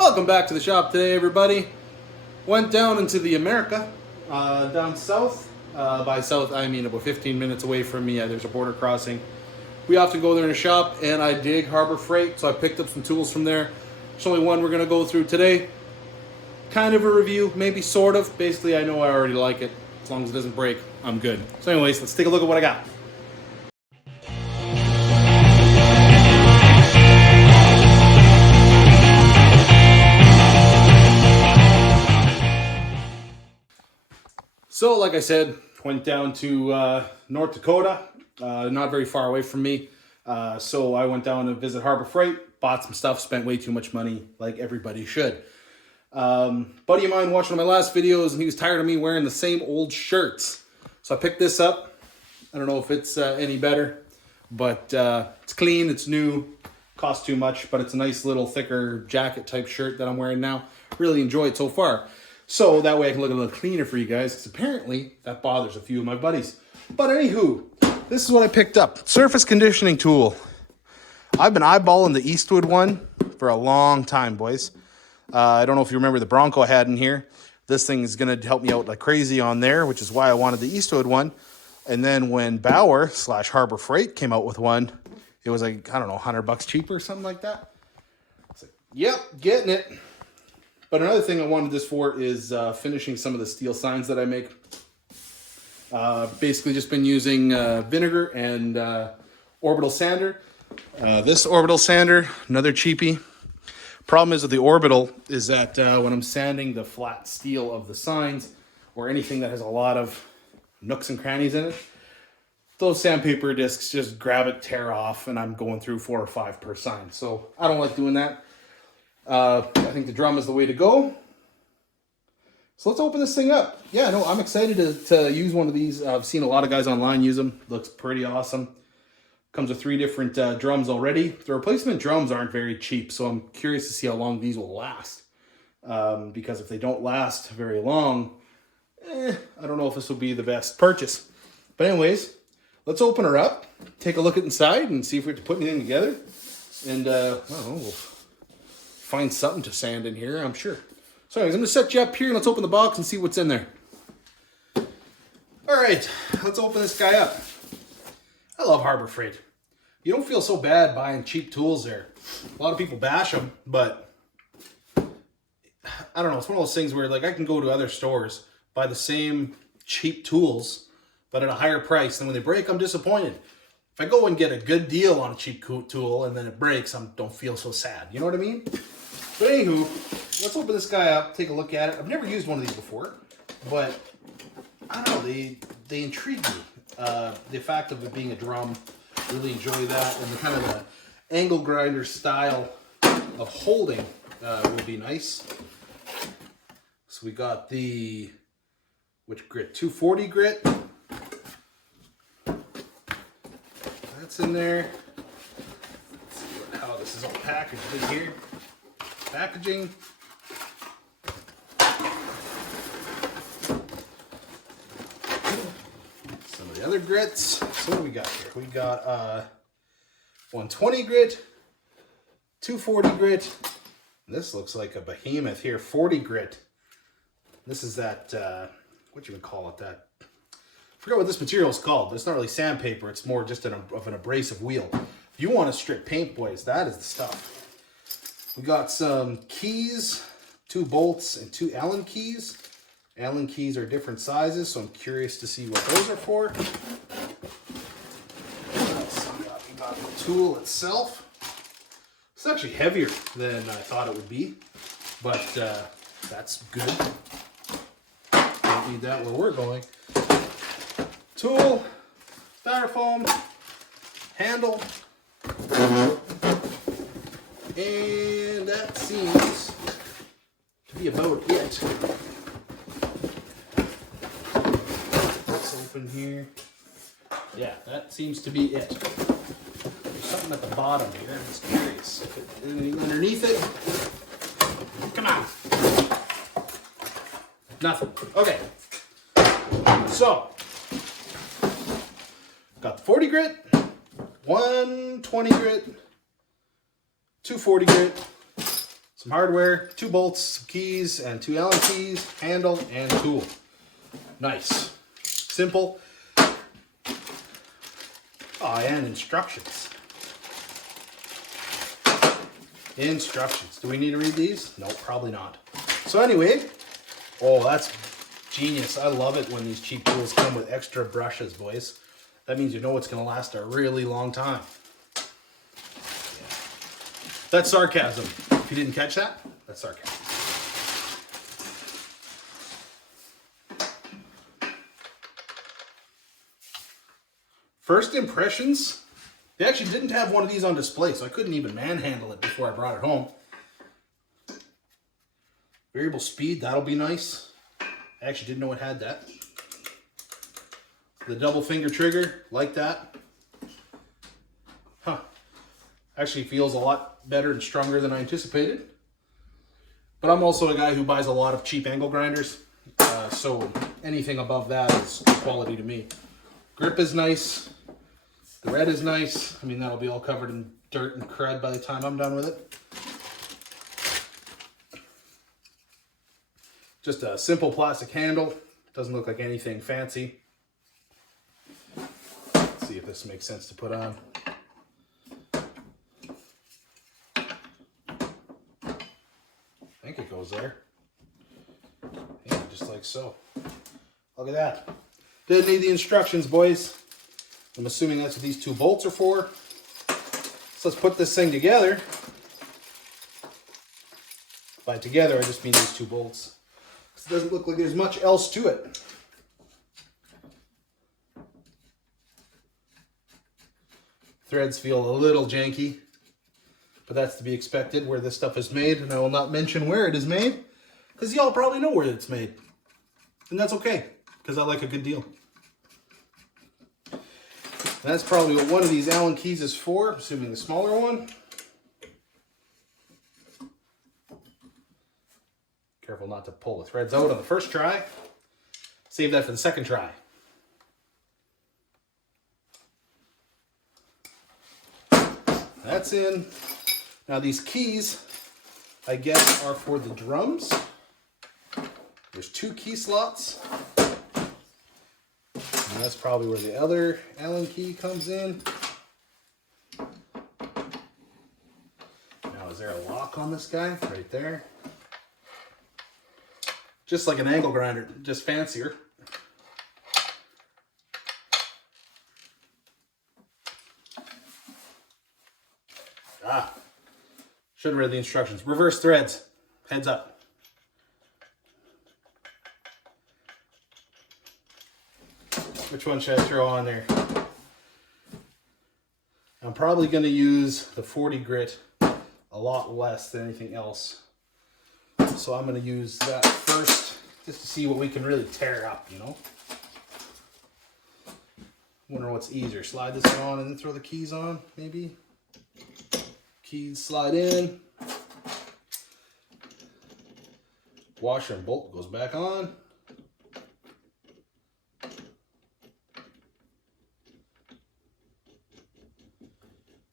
Welcome back to the shop today, everybody. Went down into the America, down south. By south, I mean about 15 minutes away from me. There's a border crossing. We often go there in a shop, and I dig Harbor Freight, so I picked up some tools from there. There's only one we're going to go through today. Kind of a review, maybe sort of. Basically, I know I already like it. As long as it doesn't break, I'm good. So anyways, let's take a look at what I got. So, like I said, went down to North Dakota, not very far away from me. So I went down to visit Harbor Freight, bought some stuff, spent way too much money, like everybody should. Buddy of mine watched one of my last videos, and he was tired of me wearing the same old shirts. So I picked this up. I don't know if it's any better, but it's clean, it's new, costs too much, but it's a nice little thicker jacket type shirt that I'm wearing now. Really enjoy it so far. So that way I can look a little cleaner for you guys, because apparently that bothers a few of my buddies. But anywho, this is what I picked up. Surface conditioning tool. I've been eyeballing the Eastwood one for a long time, boys. I don't know if you remember the Bronco I had in here. This thing is going to help me out like crazy on there, which is why I wanted the Eastwood one. And then when Bauer / Harbor Freight came out with one, it was like, I don't know, $100 cheaper or something like that. It's like, yep, getting it. But another thing I wanted this for is finishing some of the steel signs that I make. Basically just been using vinegar and orbital sander. This orbital sander, another cheapie. Problem is with the orbital is that when I'm sanding the flat steel of the signs or anything that has a lot of nooks and crannies in it, those sandpaper discs just grab it, tear off, and I'm going through 4 or 5 per sign. So I don't like doing that. I think the drum is the way to go. So let's open this thing up. Yeah, no, I'm excited to use one of these. I've seen a lot of guys online use them. Looks pretty awesome. Comes with 3 different drums already. The replacement drums aren't very cheap, so I'm curious to see how long these will last. Because if they don't last very long, I don't know if this will be the best purchase. But anyways, let's open her up, take a look at inside, and see if we have to put anything together. And I don't know, we'll find something to sand in here, I'm sure. So anyways, I'm going to set you up here, and let's open the box and see what's in there. All right, let's open this guy up. I love Harbor Freight. You don't feel so bad buying cheap tools there. A lot of people bash them, but I don't know. It's one of those things where like I can go to other stores, buy the same cheap tools, but at a higher price. And when they break, I'm disappointed. If I go and get a good deal on a cheap tool and then it breaks, I don't feel so sad. You know what I mean? But anywho, let's open this guy up, take a look at it. I've never used one of these before, but I don't know. They intrigue me. The fact of it being a drum, really enjoy that, and the kind of the angle grinder style of holding will be nice. So we got the, which grit? 240 grit. That's in there. Let's see how this is all packaged in here. Packaging. The other grits. So what do we got here? We got 120 grit, 240 grit. And this looks like a behemoth here, 40 grit. This is that, what you would call it, that, I forgot what this material is called. It's not really sandpaper, it's more just of an abrasive wheel. If you want to strip paint, boys, that is the stuff. We got some keys, 2 bolts and 2 Allen keys. Allen keys are different sizes, so I'm curious to see what those are for. We got the tool itself. It's actually heavier than I thought it would be, but that's good. Don't need that where we're going. Tool, styrofoam, handle, and that seems to be about it. Open here. Yeah, that seems to be it. There's something at the bottom here. I'm just curious. If anything underneath it? Come on. Nothing. Okay. So, got the 40 grit, 120 grit, 240 grit, some hardware, 2 bolts, some keys, and 2 Allen keys, handle, and tool. Nice. Simple. Oh, and instructions. Instructions. Do we need to read these? No, probably not. So anyway, oh, that's genius. I love it when these cheap tools come with extra brushes, boys. That means you know it's going to last a really long time. That's sarcasm. If you didn't catch that, that's sarcasm. First impressions, they actually didn't have one of these on display, so I couldn't even manhandle it before I brought it home. Variable speed, that'll be nice. I actually didn't know it had that. The double finger trigger, like that. Huh. Actually feels a lot better and stronger than I anticipated. But I'm also a guy who buys a lot of cheap angle grinders, so anything above that is good quality to me. Grip is nice. The red is nice. I mean, that'll be all covered in dirt and crud by the time I'm done with it. Just a simple plastic handle. Doesn't look like anything fancy. Let's see if this makes sense to put on. I think it goes there. Yeah, just like so. Look at that. Didn't need the instructions, boys. I'm assuming that's what these 2 bolts are for. So let's put this thing together. By together, I just mean these 2 bolts. It doesn't look like there's much else to it. Threads feel a little janky, but that's to be expected where this stuff is made, and I will not mention where it is made, because y'all probably know where it's made. And that's okay, because I like a good deal. And that's probably what one of these Allen keys is for, assuming the smaller one. Careful not to pull the threads out on the first try. Save that for the second try. That's in. Now these keys, I guess, are for the drums. There's 2 key slots. And that's probably where the other Allen key comes in. Now, is there a lock on this guy? Right there. Just like an angle grinder, just fancier. Should have read the instructions. Reverse threads. Heads up. Which one should I throw on there? I'm probably going to use the 40 grit a lot less than anything else. So I'm going to use that first just to see what we can really tear up, you know? Wonder what's easier. Slide this on and then throw the keys on, maybe? Keys slide in. Washer and bolt goes back on.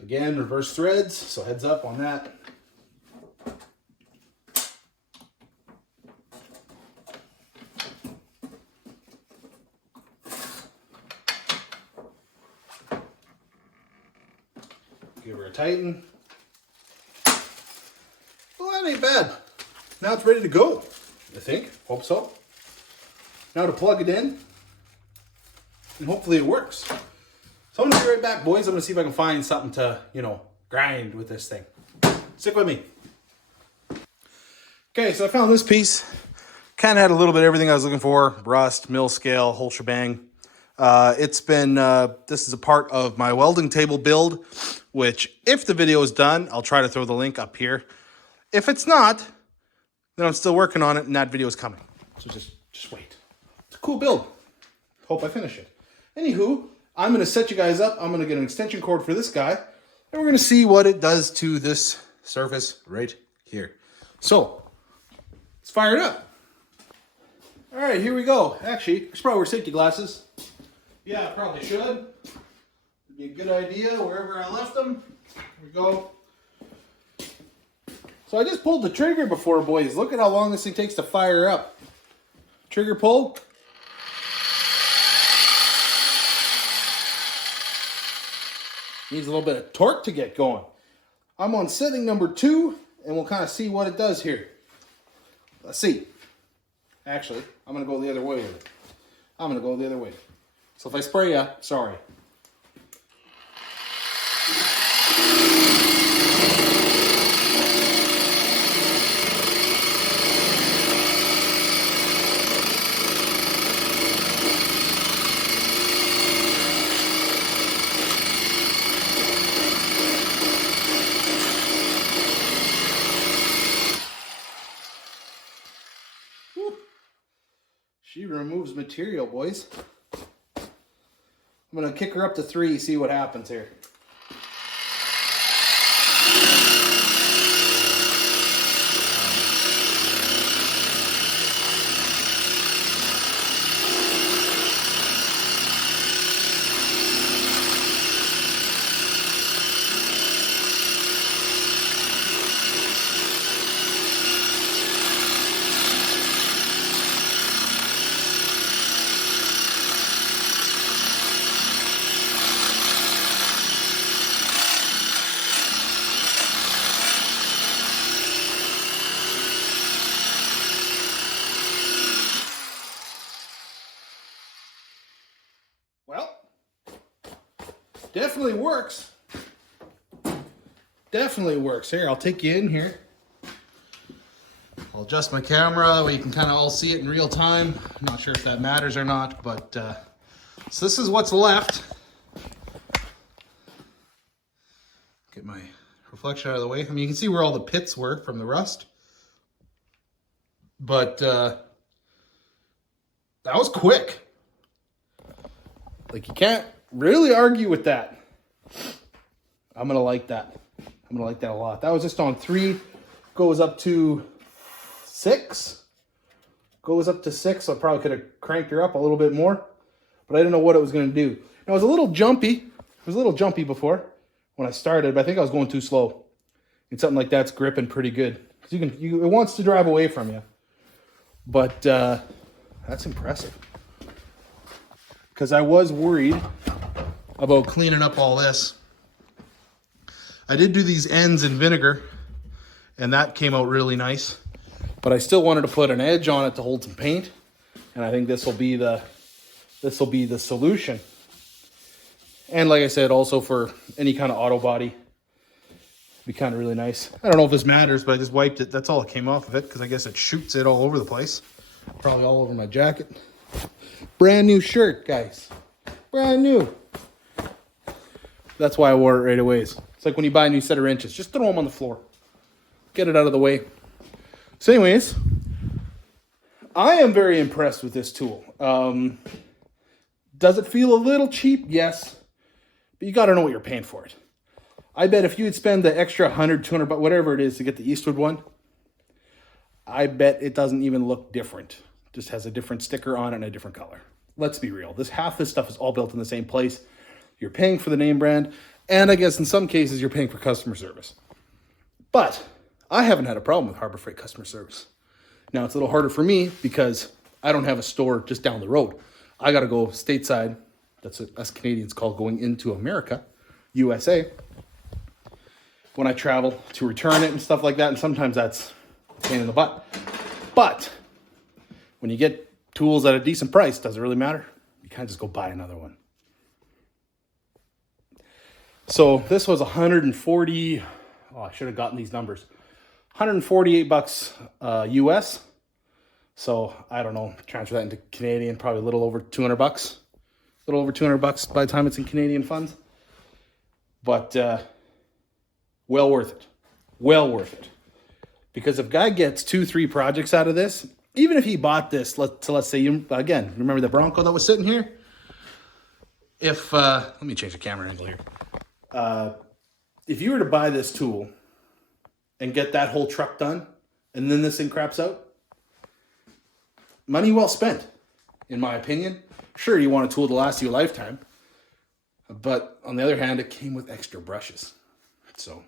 Again, reverse threads, so heads up on that. Give her a tighten. Well, that ain't bad. Now it's ready to go, I think. Hope so. Now to plug it in, and hopefully it works. So I'm going to be right back, boys. I'm going to see if I can find something to, you know, grind with this thing. Stick with me. Okay, so I found this piece. Kind of had a little bit of everything I was looking for. Rust, mill scale, whole shebang. It's been, this is a part of my welding table build, which if the video is done, I'll try to throw the link up here. If it's not, then I'm still working on it and that video is coming. So just wait. It's a cool build. Hope I finish it. Anywho, I'm going to set you guys up. I'm going to get an extension cord for this guy. And we're going to see what it does to this surface right here. So, let's fire it up. All right, here we go. Actually, I should probably wear safety glasses. Yeah, I probably should. It'd be a good idea wherever I left them. Here we go. So I just pulled the trigger before, boys. Look at how long this thing takes to fire up. Trigger pull. Needs a little bit of torque to get going. I'm on setting number 2, and we'll kind of see what it does here. Let's see. Actually, I'm going to go the other way with it. I'm going to go the other way. So if I spray you, sorry. She removes material, boys. I'm going to kick her up to 3, see what happens here. Well, definitely works. Definitely works. Here, I'll take you in here. I'll adjust my camera that way you can kind of all see it in real time. I'm not sure if that matters or not, but so this is what's left. Get my reflection out of the way. I mean, you can see where all the pits were from the rust. But that was quick. Like, you can't really argue with that. I'm going to like that. I'm going to like that a lot. That was just on 3. Goes up to 6. Goes up to 6. So I probably could have cranked her up a little bit more. But I didn't know what it was going to do. Now, it was a little jumpy. It was a little jumpy before when I started. But I think I was going too slow. And something like that's gripping pretty good. Because it wants to drive away from you. But that's impressive. Because I was worried about cleaning up all this. I did do these ends in vinegar, and that came out really nice. But I still wanted to put an edge on it to hold some paint, and I think this will be the solution. And like I said, also for any kind of auto body, it'd be kind of really nice. I don't know if this matters, but I just wiped it. That's all that came off of it, because I guess it shoots it all over the place. Probably all over my jacket. Brand new shirt, guys. Brand new. That's why I wore it right away. It's like when you buy a new set of wrenches. Just throw them on the floor. Get it out of the way. So anyways, I am very impressed with this tool. Does it feel a little cheap? Yes. But you got to know what you're paying for it. I bet if you would spend the extra 100, 200, but whatever it is to get the Eastwood one, I bet it doesn't even look different. Just has a different sticker on it and a different color. Let's be real. Half this stuff is all built in the same place. You're paying for the name brand, and I guess in some cases you're paying for customer service. But I haven't had a problem with Harbor Freight customer service. Now it's a little harder for me because I don't have a store just down the road. I got to go stateside. That's what us Canadians call going into America, USA. When I travel to return it and stuff like that, and sometimes that's a pain in the butt. But when you get tools at a decent price, does it really matter? You can't just go buy another one. So this was 140. Oh, I should have gotten these numbers. $148 US. So I don't know. Transfer that into Canadian, probably a little over $200. A little over $200 by the time it's in Canadian funds. But well worth it. Well worth it. Because if guy gets 2-3 projects out of this, even if he bought this, let's say, again, remember the Bronco that was sitting here? If, let me change the camera angle here. If you were to buy this tool and get that whole truck done, and then this thing craps out, money well spent, in my opinion. Sure, you want a tool to last you a lifetime, but on the other hand, it came with extra brushes. So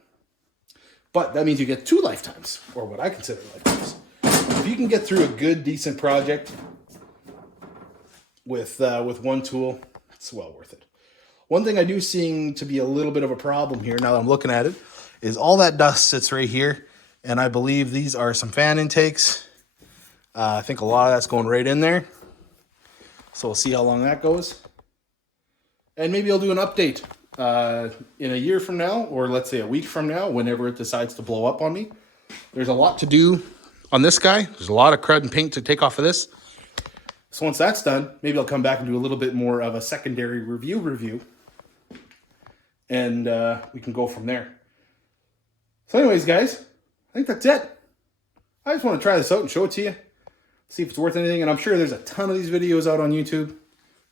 But that means you get 2 lifetimes, or what I consider lifetimes. If you can get through a good, decent project with one tool, it's well worth it. One thing I do seem to be a little bit of a problem here, now that I'm looking at it, is all that dust sits right here. And I believe these are some fan intakes. I think a lot of that's going right in there. So we'll see how long that goes. And maybe I'll do an update in a year from now, or let's say a week from now, whenever it decides to blow up on me. There's a lot to do on this guy. There's a lot of crud and paint to take off of this. So once that's done, maybe I'll come back and do a little bit more of a secondary review. And we can go from there. So anyways, guys, I think that's it. I just want to try this out and show it to you. See if it's worth anything. And I'm sure there's a ton of these videos out on YouTube.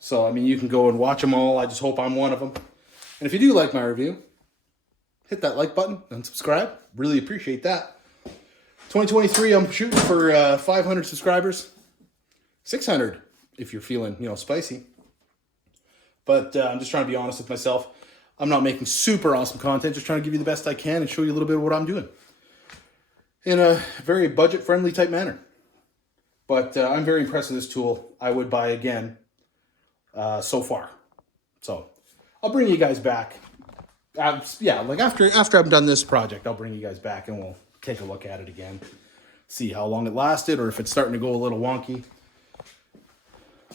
So, I mean, you can go and watch them all. I just hope I'm one of them. And if you do like my review, hit that like button and subscribe. Really appreciate that. 2023, I'm shooting for 500 subscribers. 600 if you're feeling, spicy. But I'm just trying to be honest with myself. I'm not making super awesome content. Just trying to give you the best I can and show you a little bit of what I'm doing. In a very budget-friendly type manner. But I'm very impressed with this tool. I would buy again so far. So I'll bring you guys back. Like after I'm done this project, I'll bring you guys back and we'll take a look at it again. See how long it lasted or if it's starting to go a little wonky.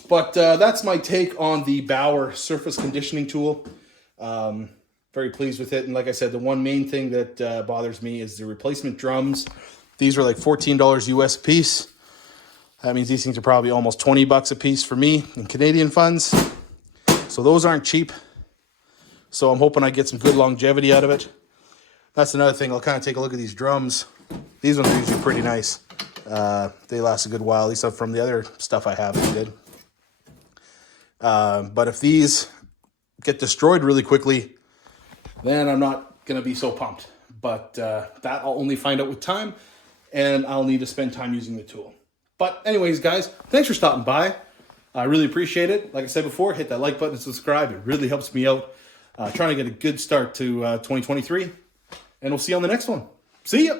But that's my take on the Bauer surface conditioning tool. Very pleased with it. And like I said, the one main thing that bothers me is the replacement drums. These are like $14 US a piece. That means these things are probably almost 20 bucks a piece for me in Canadian funds. So those aren't cheap. So I'm hoping I get some good longevity out of it. That's another thing. I'll kind of take a look at these drums. These ones are usually pretty nice. They last a good while, at least from the other stuff I have. They did. But if these get destroyed really quickly, then I'm not going to be so pumped. But that I'll only find out with time, and I'll need to spend time using the tool. But anyways, guys, thanks for stopping by. I really appreciate it. Like I said before, hit that like button and subscribe. It really helps me out. Trying to get a good start to 2023. And we'll see you on the next one. See ya!